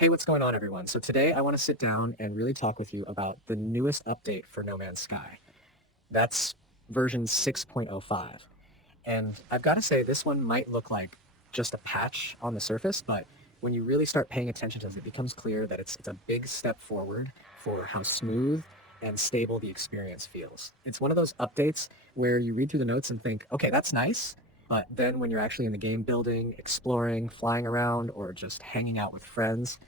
Hey, what's going on, everyone? So today I want to sit down and really talk with you about the newest update for No Man's Sky. That's version 6.05. And I've got to say, this one might look like just a patch on the surface, but when you really start paying attention to it, it becomes clear that it's a big step forward for how smooth and stable the experience feels. It's one of those updates where you read through the notes and think, okay, that's nice. But then when you're actually in the game building, exploring, flying around, or just hanging out with friends,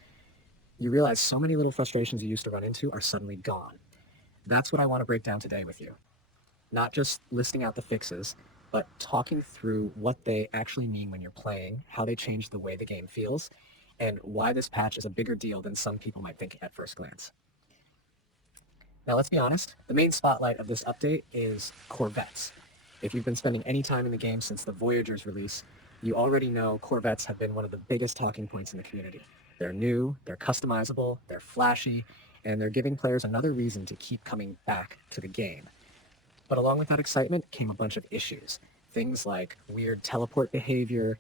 you realize so many little frustrations you used to run into are suddenly gone. That's what I want to break down today with you. Not just listing out the fixes, but talking through what they actually mean when you're playing, how they change the way the game feels, and why this patch is a bigger deal than some people might think at first glance. Now, let's be honest, the main spotlight of this update is corvettes. If you've been spending any time in the game since the Voyager's release, you already know corvettes have been one of the biggest talking points in the community. They're new, they're customizable, they're flashy, and they're giving players another reason to keep coming back to the game. But along with that excitement came a bunch of issues. Things like weird teleport behavior,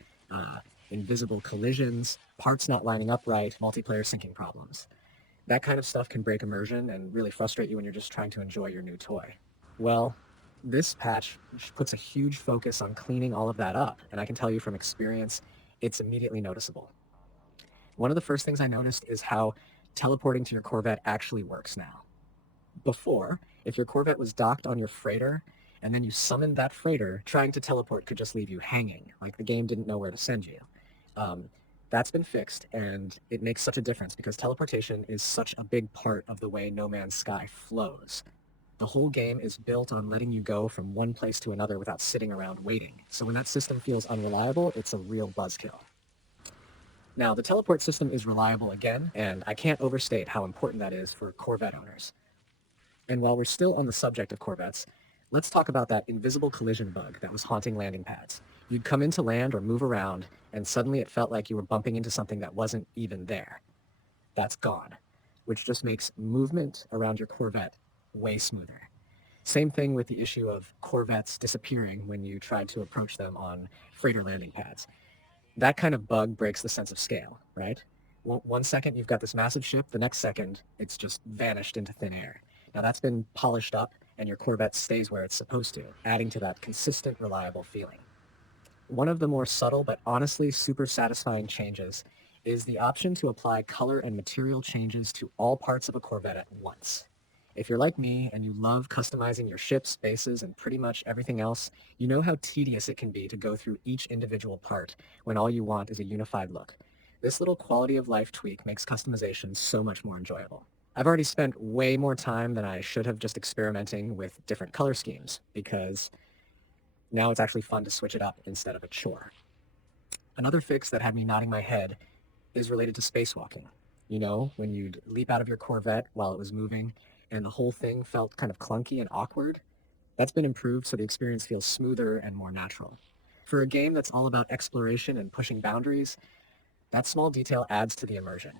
invisible collisions, parts not lining up right, multiplayer syncing problems. That kind of stuff can break immersion and really frustrate you when you're just trying to enjoy your new toy. Well, this patch puts a huge focus on cleaning all of that up, and I can tell you from experience, it's immediately noticeable. One of the first things I noticed is how teleporting to your Corvette actually works now. Before, if your Corvette was docked on your freighter, and then you summoned that freighter, trying to teleport could just leave you hanging, like the game didn't know where to send you. Um, that's been fixed, and it makes such a difference because teleportation is such a big part of the way No Man's Sky flows. The whole game is built on letting you go from one place to another without sitting around waiting. So when that system feels unreliable, it's a real buzzkill. Now, the teleport system is reliable again, and I can't overstate how important that is for Corvette owners. And while we're still on the subject of Corvettes, let's talk about that invisible collision bug that was haunting landing pads. You'd come into land or move around, and suddenly it felt like you were bumping into something that wasn't even there. That's gone, which just makes movement around your Corvette way smoother. Same thing with the issue of Corvettes disappearing when you tried to approach them on freighter landing pads. That kind of bug breaks the sense of scale, right? One second you've got this massive ship, the next second it's just vanished into thin air. Now that's been polished up and your Corvette stays where it's supposed to, adding to that consistent, reliable feeling. One of the more subtle but honestly super satisfying changes is the option to apply color and material changes to all parts of a Corvette at once. If you're like me and you love customizing your ships, bases, and pretty much everything else, you know how tedious it can be to go through each individual part when all you want is a unified look. This little quality of life tweak makes customization so much more enjoyable. I've already spent way more time than I should have just experimenting with different color schemes because now it's actually fun to switch it up instead of a chore. Another fix that had me nodding my head is related to spacewalking. You know, when you'd leap out of your Corvette while it was moving and the whole thing felt kind of clunky and awkward, that's been improved so the experience feels smoother and more natural. For a game that's all about exploration and pushing boundaries, that small detail adds to the immersion.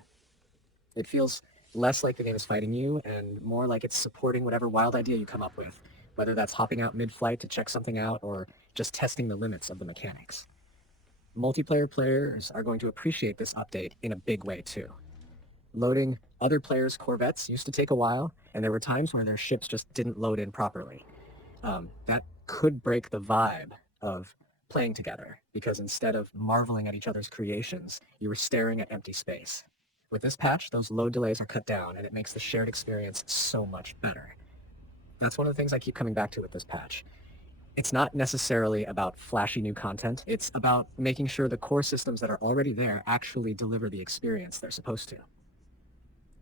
It feels less like the game is fighting you and more like it's supporting whatever wild idea you come up with, whether that's hopping out mid-flight to check something out or just testing the limits of the mechanics. Multiplayer players are going to appreciate this update in a big way too. Loading other players' Corvettes used to take a while, and there were times where their ships just didn't load in properly. That could break the vibe of playing together, because instead of marveling at each other's creations, you were staring at empty space. With this patch, those load delays are cut down, and it makes the shared experience so much better. That's one of the things I keep coming back to with this patch. It's not necessarily about flashy new content. It's about making sure the core systems that are already there actually deliver the experience they're supposed to.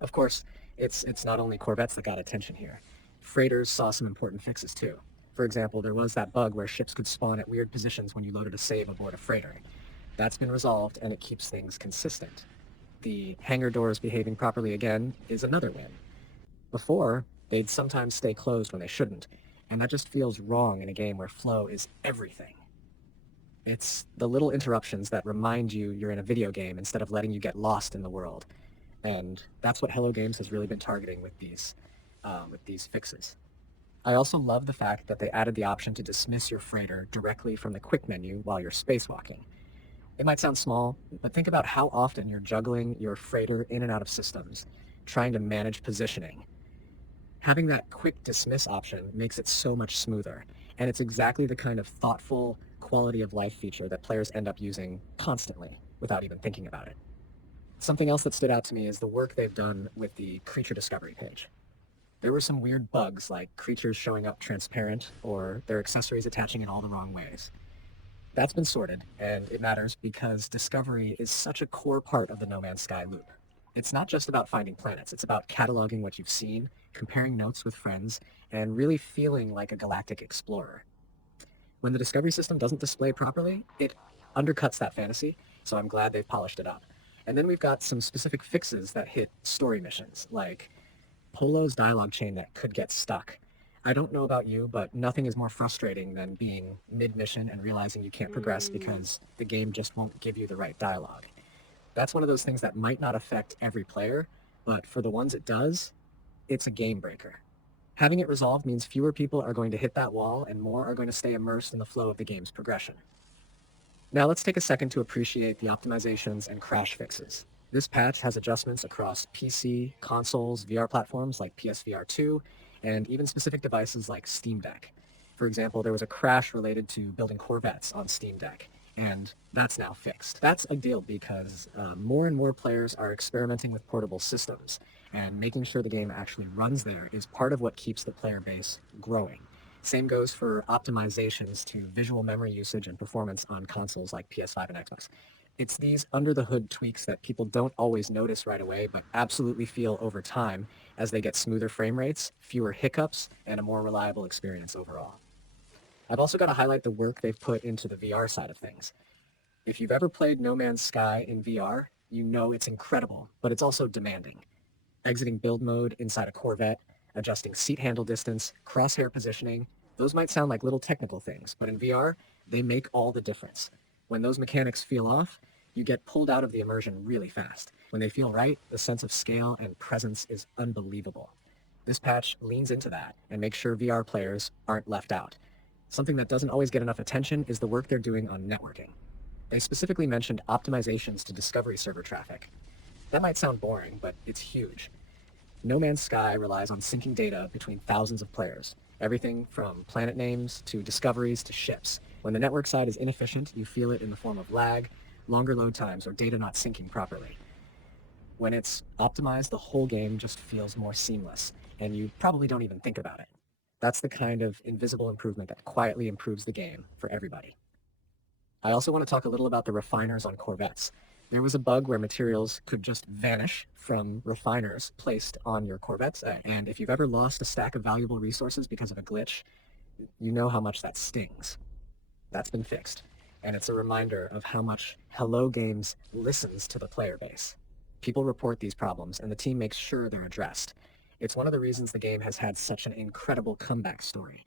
Of course, it's not only Corvettes that got attention here. Freighters saw some important fixes too. For example, there was that bug where ships could spawn at weird positions when you loaded a save aboard a freighter. That's been resolved, and it keeps things consistent. The hangar doors behaving properly again is another win. Before, they'd sometimes stay closed when they shouldn't, and that just feels wrong in a game where flow is everything. It's the little interruptions that remind you you're in a video game instead of letting you get lost in the world. And that's what Hello Games has really been targeting with these fixes. I also love the fact that they added the option to dismiss your freighter directly from the quick menu while you're spacewalking. It might sound small, but think about how often you're juggling your freighter in and out of systems, trying to manage positioning. Having that quick dismiss option makes it so much smoother, and it's exactly the kind of thoughtful quality of life feature that players end up using constantly without even thinking about it. Something else that stood out to me is the work they've done with the creature discovery page. There were some weird bugs like creatures showing up transparent or their accessories attaching in all the wrong ways. That's been sorted, and it matters because discovery is such a core part of the No Man's Sky loop. It's not just about finding planets, it's about cataloging what you've seen, comparing notes with friends, and really feeling like a galactic explorer. When the discovery system doesn't display properly, it undercuts that fantasy, so I'm glad they've polished it up. And then we've got some specific fixes that hit story missions, like Polo's dialogue chain that could get stuck. I don't know about you, but nothing is more frustrating than being mid-mission and realizing you can't progress because the game just won't give you the right dialogue. That's one of those things that might not affect every player, but for the ones it does, it's a game breaker. Having it resolved means fewer people are going to hit that wall and more are going to stay immersed in the flow of the game's progression. Now let's take a second to appreciate the optimizations and crash fixes. This patch has adjustments across PC, consoles, VR platforms like PSVR 2, and even specific devices like Steam Deck. For example, there was a crash related to building corvettes on Steam Deck, and that's now fixed. That's a deal because more and more players are experimenting with portable systems, and making sure the game actually runs there is part of what keeps the player base growing. Same goes for optimizations to visual memory usage and performance on consoles like PS5 and Xbox. It's these under-the-hood tweaks that people don't always notice right away, but absolutely feel over time as they get smoother frame rates, fewer hiccups, and a more reliable experience overall. I've also got to highlight the work they've put into the VR side of things. If you've ever played No Man's Sky in VR, you know it's incredible, but it's also demanding. Exiting build mode inside a Corvette, adjusting seat handle distance, crosshair positioning, those might sound like little technical things, but in VR, they make all the difference. When those mechanics feel off, you get pulled out of the immersion really fast. When they feel right, the sense of scale and presence is unbelievable. This patch leans into that and makes sure VR players aren't left out. Something that doesn't always get enough attention is the work they're doing on networking. They specifically mentioned optimizations to Discovery server traffic. That might sound boring, but it's huge. No Man's Sky relies on syncing data between thousands of players, everything from planet names to discoveries to ships. When the network side is inefficient, you feel it in the form of lag, longer load times, or data not syncing properly. When it's optimized, the whole game just feels more seamless, and you probably don't even think about it. That's the kind of invisible improvement that quietly improves the game for everybody. I also want to talk a little about the refiners on Corvettes. There was a bug where materials could just vanish from refiners placed on your Corvettes, and if you've ever lost a stack of valuable resources because of a glitch, you know how much that stings. That's been fixed, and it's a reminder of how much Hello Games listens to the player base. People report these problems, and the team makes sure they're addressed. It's one of the reasons the game has had such an incredible comeback story.